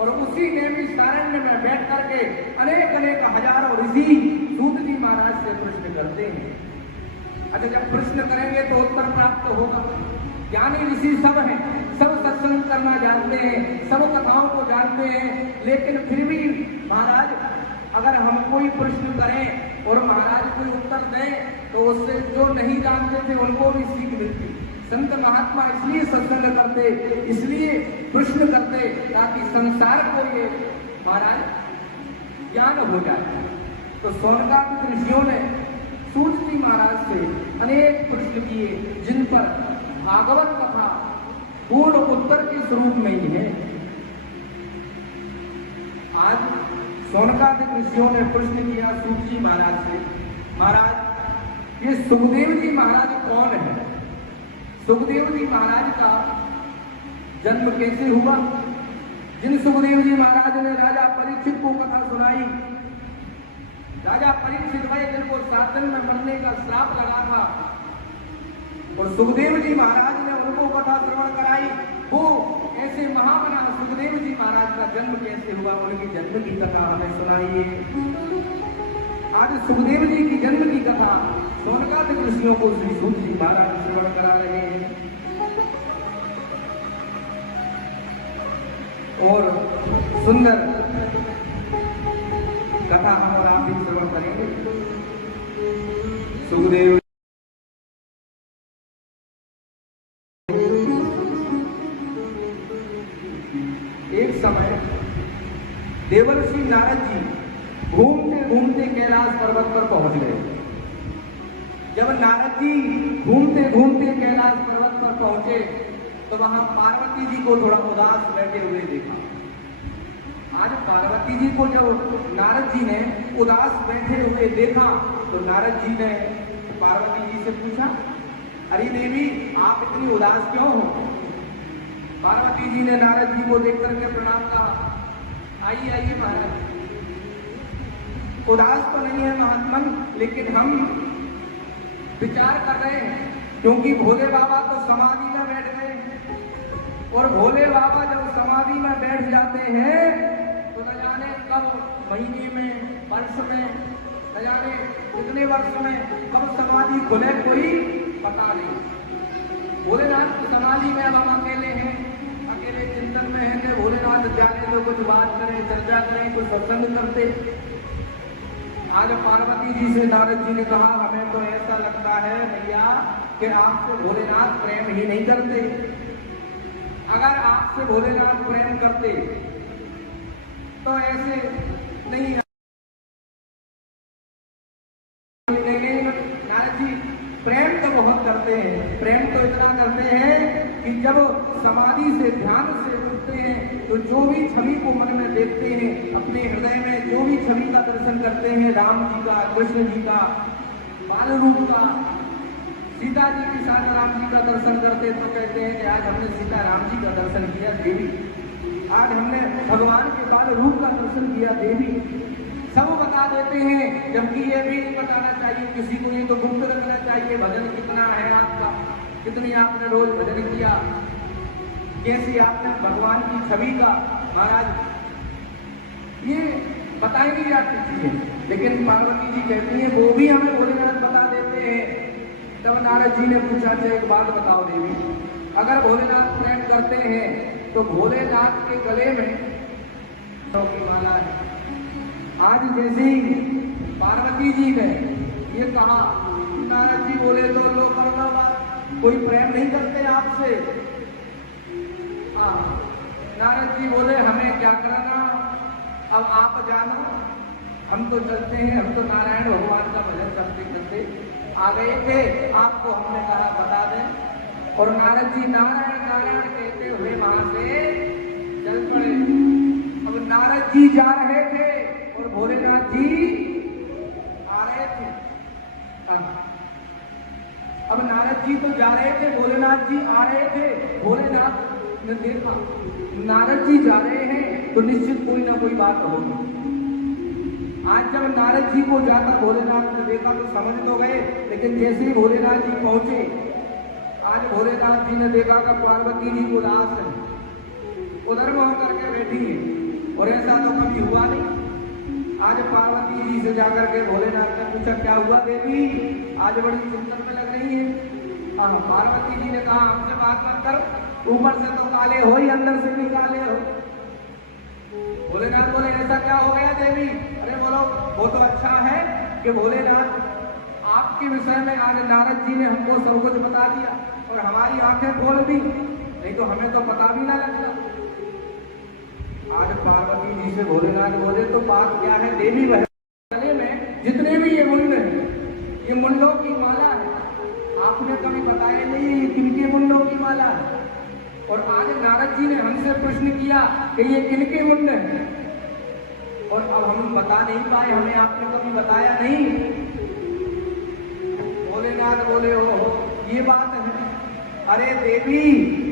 और उसी नेमी सारण्य में बैठ करके अनेक अनेक हजारों ऋषि सूत जी महाराज से प्रश्न करते हैं। अच्छा, जब प्रश्न करेंगे तो उत्तर प्राप्त होगा। ज्ञानी ऋषि सब हैं, सब सत्संग करना जानते हैं, सब कथाओं को जानते हैं, लेकिन फिर भी महाराज अगर हम कोई प्रश्न करें और महाराज कोई उत्तर दें तो उससे जो नहीं जानते थे उनको भी सीख मिलती। संत महात्मा इसलिए सत्संग करते, इसलिए प्रश्न करते ताकि संसार को ये महाराज ज्ञान हो जाए। तो सोनकादिक ऋषियों ने सूत जी महाराज से अनेक प्रश्न किए, जिन पर भागवत कथा पूर्ण उत्तर के स्वरूप नहीं है। आज सोनकादिक ऋषियों ने प्रश्न किया सूत जी महाराज से, महाराज ये सुखदेव जी महाराज कौन है? सुखदेव जी महाराज का जन्म कैसे हुआ? जिन सुखदेव जी महाराज ने राजा परीक्षित को कथा सुनाई, राजा परीक्षित भाई जिनको 7 दिन में मरने का श्राप लगा था और सुखदेव जी महाराज ने उनको कथा श्रवण कराई, वो ऐसे महामना सुखदेव जी महाराज का जन्म कैसे हुआ, उनकी जन्म की कथा हमें सुनाइए। आज सुखदेव जी की जन्म की कथा सोनकादिक ऋषियों को श्री सूत जी महाराज श्रवण करा रहे हैं। और सुंदर कथा हम और आप भी श्रवण करेंगे। सुखदेव एक समय देवर्षि नारद जी घूमते घूमते कैलाश पर्वत पर पहुंच गए। जब नारद जी घूमते घूमते कैलाश पर्वत पर पहुंचे तो वहां पार्वती जी को थोड़ा उदास बैठे हुए देखा। आज पार्वती जी को जब नारद जी ने उदास बैठे हुए देखा तो नारद जी ने पार्वती जी से पूछा, अरे देवी आप इतनी उदास क्यों हो? पार्वती जी ने नारद जी को देख करके प्रणाम कहा, आइए आइए महाराज, उदास तो नहीं है महात्मन, लेकिन हम विचार कर रहे हैं क्योंकि भोले बाबा तो समाधि में बैठ गए और भोले बाबा जब समाधि में बैठ जाते हैं तो न जाने कब महीने में, वर्ष में, न जाने कितने वर्ष में कब समाधि खुले कोई पता नहीं। भोलेनाथ की समाधि में अब हम अकेले हैं, अकेले चिंतन में हैं, भोलेनाथ जाने तो कुछ बात करें, चर्चा करें, कुछ सत्संग करते। आज पार्वती जी से नारद जी ने कहा, हमें तो ऐसा लगता है भैया कि आपसे भोलेनाथ प्रेम ही नहीं करते। अगर आपसे भोलेनाथ प्रेम करते तो ऐसे नहीं। नारद जी प्रेम तो बहुत करते हैं, प्रेम तो इतना करते हैं कि जब समाधि से ध्यान से उठते हैं तो जो भी छवि को मन में देखते हैं, अपने हृदय में जो भी छवि का दर्शन करते हैं, राम जी का, कृष्ण जी का, बाल रूप का, सीता जी के साथ राम जी का दर्शन करते तो कहते हैं कि आज हमने सीता राम जी का दर्शन किया देवी, आज हमने भगवान के बाल रूप का दर्शन किया देवी, सब बता देते हैं। जबकि ये भी नहीं बताना चाहिए किसी को, ये तो गुप्त रखना चाहिए। भजन कितना है आपका, कितनी आपने रोज भजन किया, कैसी आपने भगवान की छवि का महाराज, ये बताई नहीं जाती चीजें। लेकिन पार्वती जी कहती हैं वो भी हमें भोलेनाथ बता देते हैं। तब नारद जी ने पूछा, एक बात बताओ देवी, अगर भोलेनाथ प्रेम करते हैं तो भोलेनाथ के गले में की माला है। आज जैसे ही पार्वती जी ने ये कहा, नारद जी बोले तो लो करना बात, कोई प्रेम नहीं करते आपसे। नारद जी बोले हमें क्या करना, अब आप जानो, हम तो चलते हैं, हम तो नारायण भगवान का भजन करते करते आ गए थे, आपको हमने कहा बता दें। और नारद जी नारायण नारायण कहते हुए वहां से चल पड़े। अब नारद जी जा रहे थे और भोलेनाथ जी आ रहे थे। अब नारद जी तो जा रहे थे, भोलेनाथ जी आ रहे थे। भोलेनाथ ने देखा नारद जी जा रहे हैं तो निश्चित कोई ना कोई बात होगी। आज जब नारद जी को जाकर भोलेनाथ ने देखा तो समझ तो गए, लेकिन जैसे ही भोलेनाथ जी पहुंचे, आज भोलेनाथ जी ने देखा कि पार्वती जी उदास है, उधर में होकर के बैठी है। और ऐसा तो कभी हुआ नहीं। आज पार्वती जी से जाकर के भोलेनाथ ने पूछा, क्या हुआ देवी, आज बड़ी सुंदर में लग रही है। पार्वती जी ने कहा, हमसे बात मत कर, ऊपर से तो काले हो ही, अंदर से भी काले हो। भोलेनाथ बोले, ऐसा क्या हो गया देवी? अरे बोलो, वो तो अच्छा है कि भोलेनाथ आपके विषय में आज नारद जी ने हमको सब कुछ बता दिया और हमारी आंखें खोल दी, नहीं तो हमें तो पता भी ना लगता। आज पार्वती जी से भोलेनाथ बोले, तो बात क्या है देवी? वह गले में जितने भी ये मुंड हैं, ये मुंडों की माला है। आपने कभी बताया नहीं ये किनके मुंडों की माला है। और आज नारद जी ने हमसे प्रश्न किया कि ये किनके मुंड हैं, और अब हम बता नहीं पाए, हमें आपने कभी बताया नहीं। भोलेनाथ बोले, हो ये बात है। अरे देवी,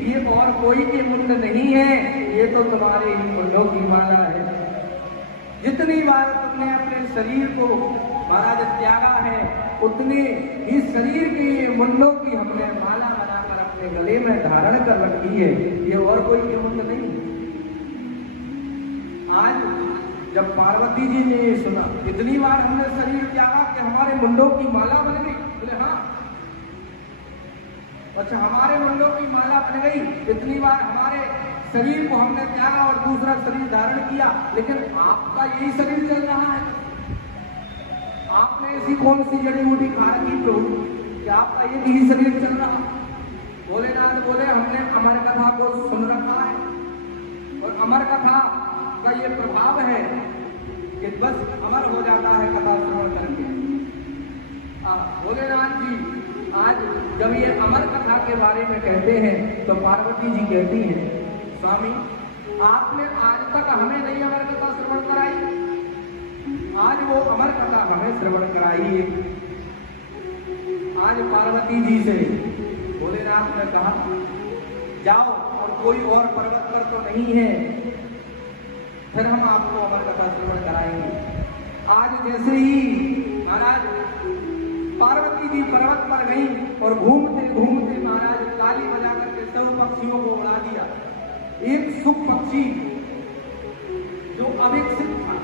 ये और कोई के मुंड नहीं है, ये तो तुम्हारे ही मुंडों की माला है। जितनी बार तुमने अपने शरीर को महाराज त्यागा है, उतने ही शरीर के ये मुंडों की हमने माला बनाकर अपने गले में धारण कर रखी है, ये और कोई के मुंड नहीं। आज जब पार्वती जी ने ये सुना, इतनी बार हमने शरीर त्यागा कि हमारे मुंडों की माला बन गई। बोले हाँ, अच्छा हमारे मुंडों की माला बन गई। इतनी बार हमारे शरीर को हमने त्यागा और दूसरा शरीर धारण किया, लेकिन आपका यही शरीर चल रहा है। आपने ऐसी कौन सी जड़ी बूटी खा रखी प्रभु कि आपका यही शरीर चल रहा? भोलेनाथ बोले, हमने अमर कथा को सुन रखा है और अमर कथा का ये प्रभाव है कि बस अमर हो जाता है कथा श्रवण करके। भोलेनाथ जी आज जब ये अमर कथा के बारे में कहते हैं तो पार्वती जी कहती हैं, स्वामी आपने आज तक हमें नहीं अमर कथा श्रवण कराई, आज वो अमर कथा हमें श्रवण कराई है। आज पार्वती जी से भोलेनाथ ने कहा, जाओ और कोई और पर्वत पर तो नहीं है, फिर हम आपको अमर कथा श्रवण कराएंगे। आज जैसे ही महाराज पार्वती जी पर्वत पर गई और घूमते घूमते महाराज ताली बजा करके सब पक्षियों को उड़ा दिया। एक सुख पक्षी जो अविकसित था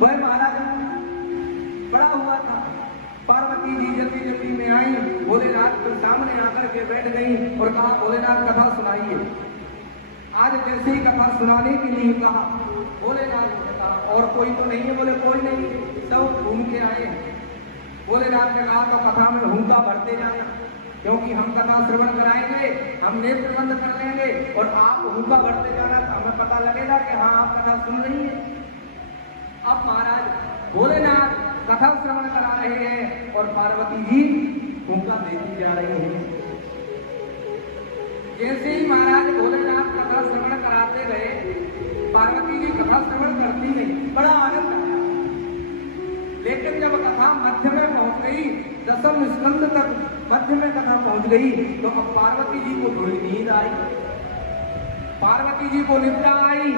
वह महाराज बड़ा हुआ था। पार्वती जी जल्दी जल्दी में आई, भोलेनाथ के सामने आकर के बैठ गई और कहा, भोलेनाथ कथा सुनाइए। आज जैसे ही कथा सुनाने के लिए कहा, भोलेनाथ ने कहा, और कोई तो नहीं है? बोले कोई नहीं, सब घूम के आए हैं। भोलेनाथ ने कहा, तो कथा में हुंका भरते जाना, क्योंकि हम कथा श्रवण कराएंगे, हम नेत्र बंद कर लेंगे और आप हुंका भरते जाना, तो हमें पता लगेगा कि हाँ आप कथा सुन रही है। अब महाराज भोलेनाथ कथा श्रवण करा रहे हैं और पार्वती जी हुंका देती जा रही है। जैसे ही महाराज भोलेनाथ कथा श्रवण कराते गए, पार्वती जी कथा श्रवण करती गई, बड़ा आनंद आया। लेकिन जब कथा मध्य में पहुंच गई, दसम स्कंद तक मध्य में कथा पहुंच गई, तो अब पार्वती जी को थोड़ी नींद आई, पार्वती जी को निद्रा आई,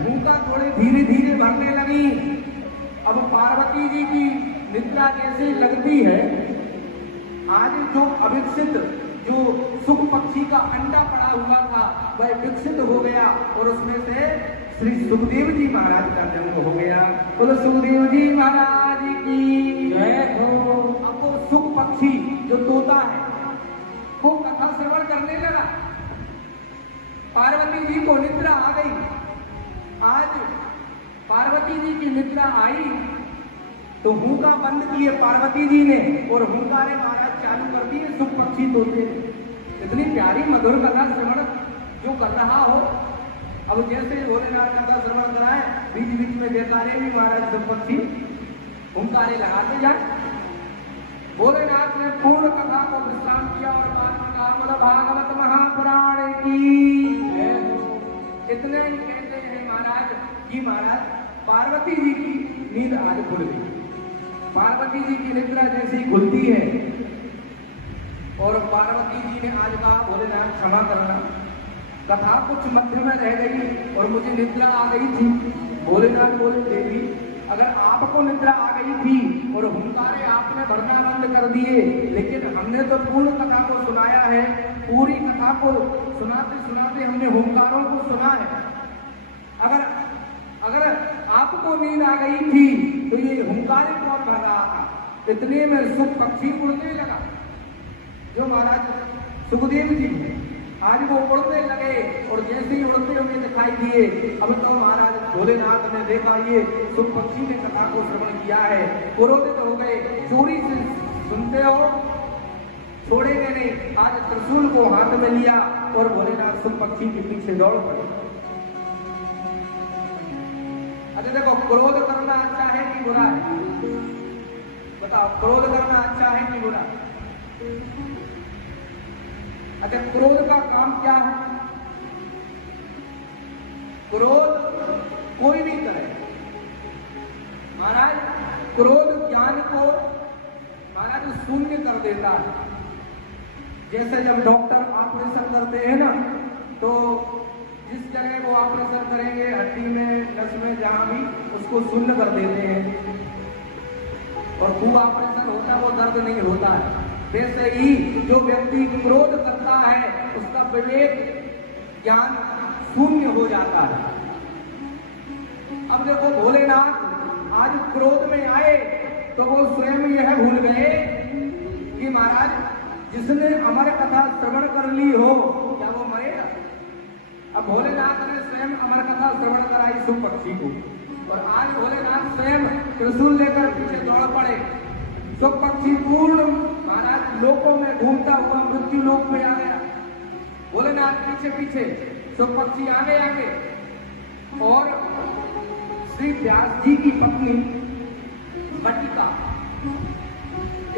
भूखा थोड़े धीरे धीरे भरने लगी। अब पार्वती जी की निद्रा जैसे लगती है, आज जो अविकसित जो सुख पक्षी का अंडा पड़ा हुआ था वह विकसित हो गया और उसमें से श्री सुखदेव जी महाराज का जन्म हो गया। बोलो सुखदेव जी महाराज की जय हो। अब वो सुख पक्षी जो तोता है वो कथा श्रवण करने लगा, पार्वती जी को निद्रा आ गई। आज पार्वती जी की निद्रा आई तो हुंका बंद किए पार्वती जी ने और हुंकारे महाराज चालू कर दिए सुख पक्षी तोते। इतनी प्यारी मधुर कथा श्रवण जो कर रहा हो, अब जैसे भोलेनाथ कथा श्रवण कराए, बीच बीच में जयकारे भी महाराज सुख पक्षी हुंकारे लगाते जाए। भोलेनाथ ने पूर्ण कथा को विश्राम किया और बाद में कहा, बोला भागवत महापुराण की। इतने ही कहते हैं महाराज कि महाराज पार्वती जी की नींद आज खुल गई। पार्वती जी की निद्रा जैसी खुलती है और पार्वती जी ने आज कहा, भोलेनाथ क्षमा करना, कथा कुछ मध्य में रह गई और मुझे निद्रा आ गई थी। भोलेनाथ बोले, देवी अगर आपको निद्रा आ गई थी और हुंकारे आपने भरना बंद कर दिए, लेकिन हमने तो पूर्ण कथा को सुनाया है, पूरी कथा को सुनाते सुनाते हमने हुंकारों को सुना है। अगर नींद आ गई थी तो ये हुंकारे कौन भर रहा था। इतने में सुख पक्षी उड़ने लगा, जो महाराज सुखदेव जी हैं आज वो उड़ने लगे और जैसे ही उड़ते हुए दिखाई दिए। अब तो महाराज भोलेनाथ ने देखा ये सुख पक्षी ने कथा को श्रवण किया है, क्रोधित हो गए, चोरी से सुनते हो छोड़ेंगे नहीं। आज त्रिशूल को हाथ में लिया और भोलेनाथ सुख पक्षी के पीछे दौड़ पड़े। अच्छा देखो, क्रोध करना अच्छा है कि बुरा है? बताओ, क्रोध करना अच्छा है कि बुरा? अच्छा, क्रोध का काम क्या है? क्रोध कोई भी करे महाराज, क्रोध ज्ञान को महाराज शून्य कर देता है। जैसे जब डॉक्टर ऑपरेशन करते हैं ना, तो जिस जगह वो ऑपरेशन करेंगे हड्डी में, नस में, जहां भी, उसको शून्य कर देते हैं और वो ऑपरेशन होता है, वो दर्द नहीं होता है। वैसे ही जो व्यक्ति क्रोध करता है उसका विवेक ज्ञान शून्य हो जाता है। अब देखो, भोलेनाथ आज क्रोध में आए तो वो स्वयं यह भूल गए कि महाराज जिसने अमर कथा श्रवण कर ली हो क्या वो मरेगा? अब भोलेनाथ ने स्वयं अमर कथा श्रवण कराई सुख पक्षी को, और आज भोलेनाथ स्वयं त्रिशूल लेकर पीछे दौड़ पड़े। सुख पक्षी पूर्ण महाराज लोकों में घूमता हुआ मृत्यु लोक में आ गया। भोलेनाथ पीछे पीछे, सुख पक्षी आगे आगे। और श्री व्यास जी की पत्नी बटिका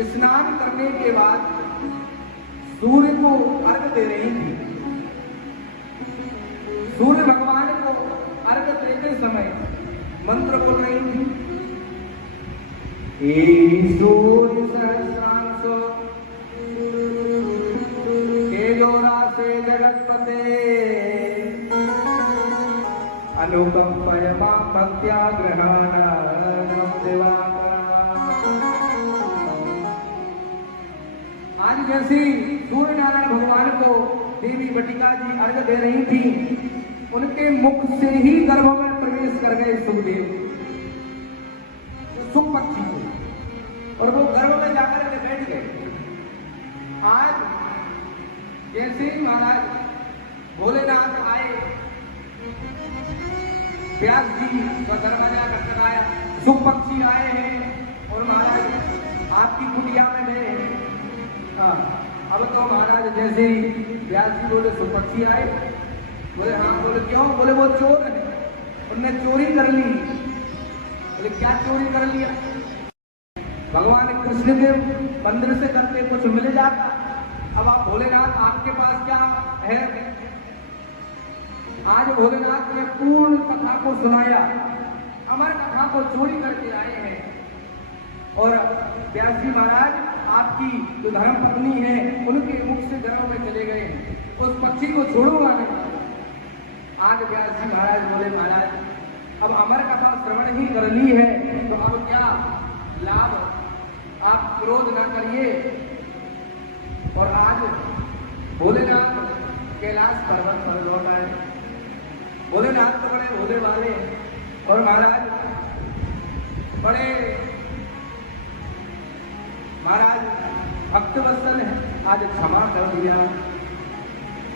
स्नान करने के बाद सूर्य को अर्घ दे रही थी। सूर्य भगवान को अर्घ देते समय मंत्र बोल रही थी, सूर्य सहस्रांशो तेजोरासे जगत्पते अनुकंपय मां भक्त्या गृहाण दिवाकर। आज जैसे सूर्य नारायण भगवान को देवी बटिका जी अर्घ दे रही थी, उनके मुख से ही गर्भ में प्रवेश कर गए सुखदेव, सुख पक्षी को, और वो गर्भ में जाकर के बैठ गए। आज जैसे ही महाराज भोलेनाथ आए, व्यास जी का दरवाजा खटखटाया, सुख पक्षी आए हैं और महाराज आपकी कुटिया में गए हैं। अब तो महाराज जैसे ही व्यास जी बोले सुख पक्षी आए, बोले हाँ। बोले क्यों? बोले वो चोर है, उनने चोरी कर ली। बोले क्या चोरी कर लिया? भगवान कृष्ण के मंदिर से करते कुछ मिल जाता। अब आप भोलेनाथ आपके पास क्या है? आज भोलेनाथ ने पूर्ण कथा को सुनाया, अमर कथा को चोरी करके आए हैं। और व्यास जी महाराज आपकी जो धर्म पत्नी है उनके मुख से गर्भ में चले गए, उस पक्षी को छोड़ूंगा नहीं। आज व्यास जी महाराज बोले महाराज अब अमर कथा श्रवण ही कर ली है तो अब क्या लाभ, आप क्रोध ना करिए। और आज भोलेनाथ कैलाश पर्वत पर लौट आए। भोलेनाथ तो बड़े भोले वाले और महाराज बड़े महाराज भक्तवत्सल है, आज क्षमा कर दिया।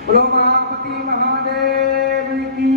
बोलो महापति महादेव की